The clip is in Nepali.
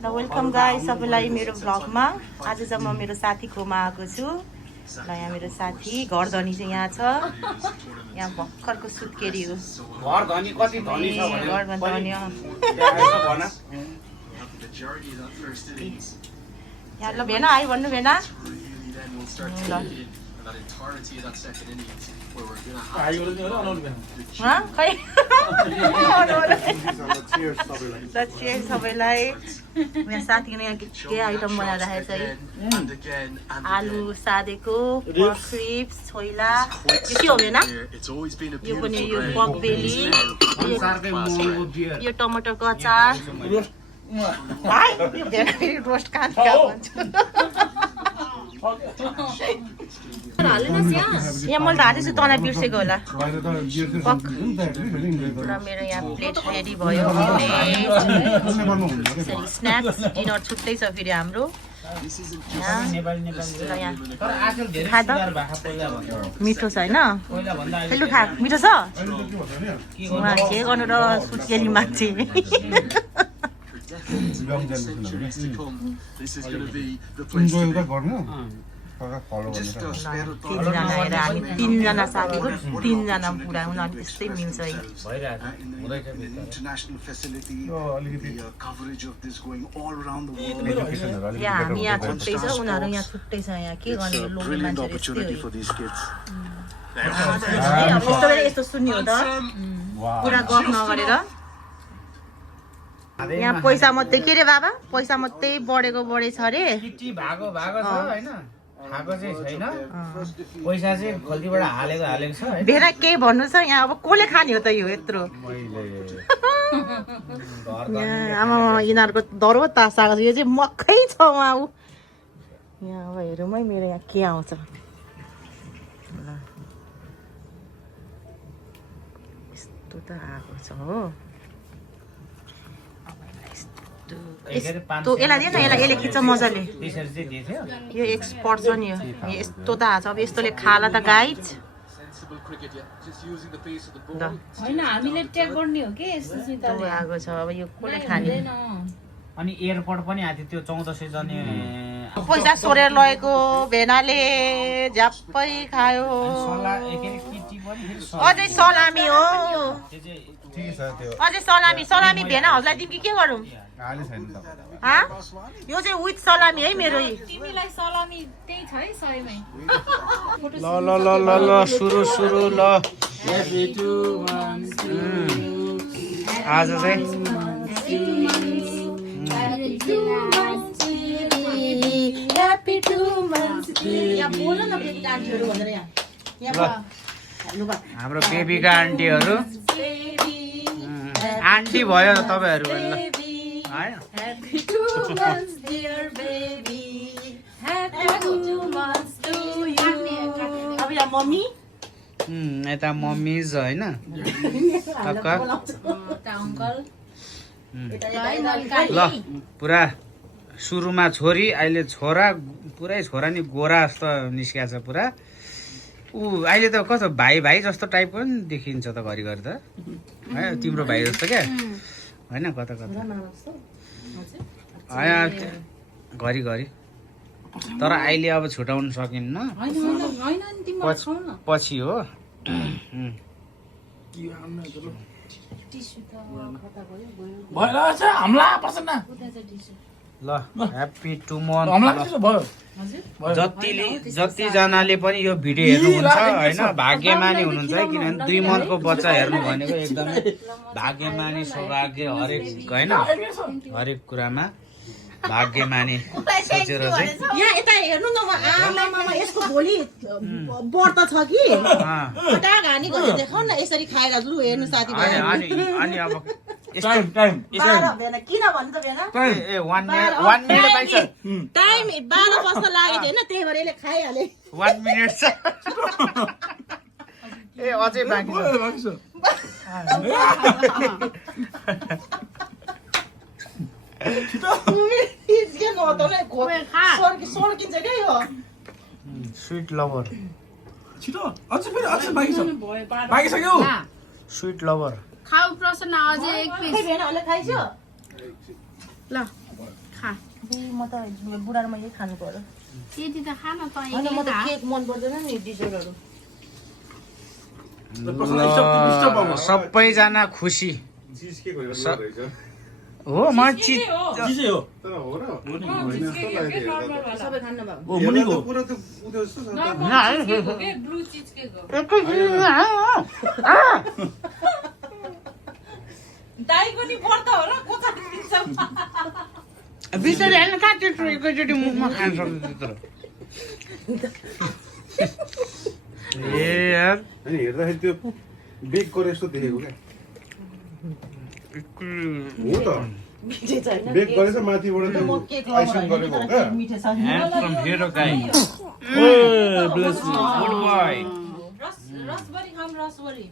र वेलकम गाइस सबैलाई मेरो भ्लगमा। आज चाहिँ म मेरो साथीकोमा आएको छु। र यहाँ मेरो साथी घर धनी चाहिँ यहाँ छ। यहाँ भर्खरको सुत्केरी हो। घर धनी कति धनी छ भने घर धनी हो। यहाँ ल भेना आइ भन्नु भेना। सबैलाई यहाँ साथीले यहाँ के आइटम बनाएर राखेको छ। आलु सादेको, क्रिप्स, छोइला, यो के हो भेना? यो पनि यो बकबेली, यो टमाटरको अचार। रोस्ट कहाँ यहाँ मैले हालेछु तँलाई बिर्सेको होला। मेरो यहाँ प्लेट रेडी भयो। स्न्याक्स डिनर छुट्टै छ फेरि हाम्रो। मिठो छ होइन? लु खा, मिठो छ? के गर्नु र सुत्केरी मान्छे। तिनजना आएर हामी तिनजना साथीको तिनजना पुरा उनीहरू त्यस्तै मिल्छ है। हामी यहाँ छुट्टै छ, उनीहरू यहाँ छुट्टै छ। यहाँ के गर्ने लोग्ने मान्छेहरू यस्तो सुन्यो त पुरा गफ नगरेर। यहाँ पैसा मात्रै के रे बाबा? पैसा मात्रै बढेको बढेछ अरे। खाएको चाहिँ छैन, पैसा चाहिँ गल्तीबाट हालेको छ। भेना केही भन्नु छ यहाँ? अब कसले खाने हो त यो यत्रो? आमा यिनीहरूको दरो तास आएको छ। यो चाहिँ मकै छ उहाँ ऊ यहाँ। अब हेरौँ है मेरो यहाँ के आउँछ। यस्तो त आएको छ हो। यसलाई दिएन, यसले खिच्छ मजाले। यो एक्सपर्ट छ नि। यो यस्तो त आएको छ। अब यस्तोले खाला त गाइज हैन, हामीले ट्याग गर्ने हो के यस्तो सितले आएको छ। अब यो कसले खाने? अनि एयरपोर्ट पनि आथ्यो त्यो 1400 जने पैसा सोरेर लगेको भेनाले झ्याप्पै खायो। अझै सलामी हो, अझै सलामी। सलामी भेना हजुरलाई दिउँ कि के गरौँ? यो चाहिँ विथ सलामी है मेरो। तिमीलाई सलामी त्यही छ है 100 मै। ल ल ल ल ल सुरु सुरु ल। आज चाहिँ हाम्रो बेबीका आन्टीहरू आन्टी भयो तपाईँहरू ल। मम्मी यता मम्मिज होइन ल। पुरा सुरुमा छोरी अहिले छोरा, पुरै छोरा नि गोरा जस्तो निस्किया छ पुरा। ऊ अहिले त कस्तो भाइ भाइ जस्तो टाइपको नि देखिन्छ त घरिघरि त है। तिम्रो भाइ जस्तो क्या होइन? कता कता घरिघरि। तर अहिले अब छुटाउन सकिन्न, पछि हो। ल ह्याप्पी 2 मन्थ। जतिजनाले पनि यो भिडियो हेर्नुहुन्छ होइन भाग्यमानी हुनुहुन्छ है। किनभने 2 मन्थको बच्चा हेर्नु भनेको एकदमै भाग्यमानी, सौभाग्य हरेक होइन, हरेक कुरामा भाग्यमानी सोचेर चाहिँ। यहाँ यता हेर्नु न, आमामा यसको भोलि व्रत छ कि घानी गरेर देखाउ न। यसरी खाएर लु हेर्नु साथीभाइ। अनि अब किन भन्नु त भेना? 1 मिनट पाइन्छ टाइम 12 बज्न लाग्यो होइन, त्यही भएर यसले खाइहाले। 1 मिनट छ। ए अझै बाँकी छ। स्वीट लभर छिटो अझै फेरि अझै बाँकी सक्यो। स्वीट लभर खाऊ प्रसन्न अझै एक पिस। भेनाहरुले खाइसो? ल ค่ะ म त बुढामा यही खानु पर्यो त्यति त खान त होइन म त केक मन पर्दैन नि डिजर्टहरू सबैजना खुसी चिज के गरेर रहेछ हो म चिज चिजै हो तर हो र होइन जस्तो लाग्यो हेर्दा सबै खान्न भयो ओ मुनिको त पुरा त उयो जस्तो छ त बिस्तारै होइन कहाँ त्यत्रो एकैचोटि मुखमा खान सक्छ त्यत्रो ए यार अनि हेर्दाखेरि त्यो बेक गरे जस्तो देखेको क्या हो त बेक गरेछ माथिबाट त आइसिङ गरेको हो क्या मिठो छ From Hero Guy. bless you Good boy. Raspberry खाऊँ रसबरी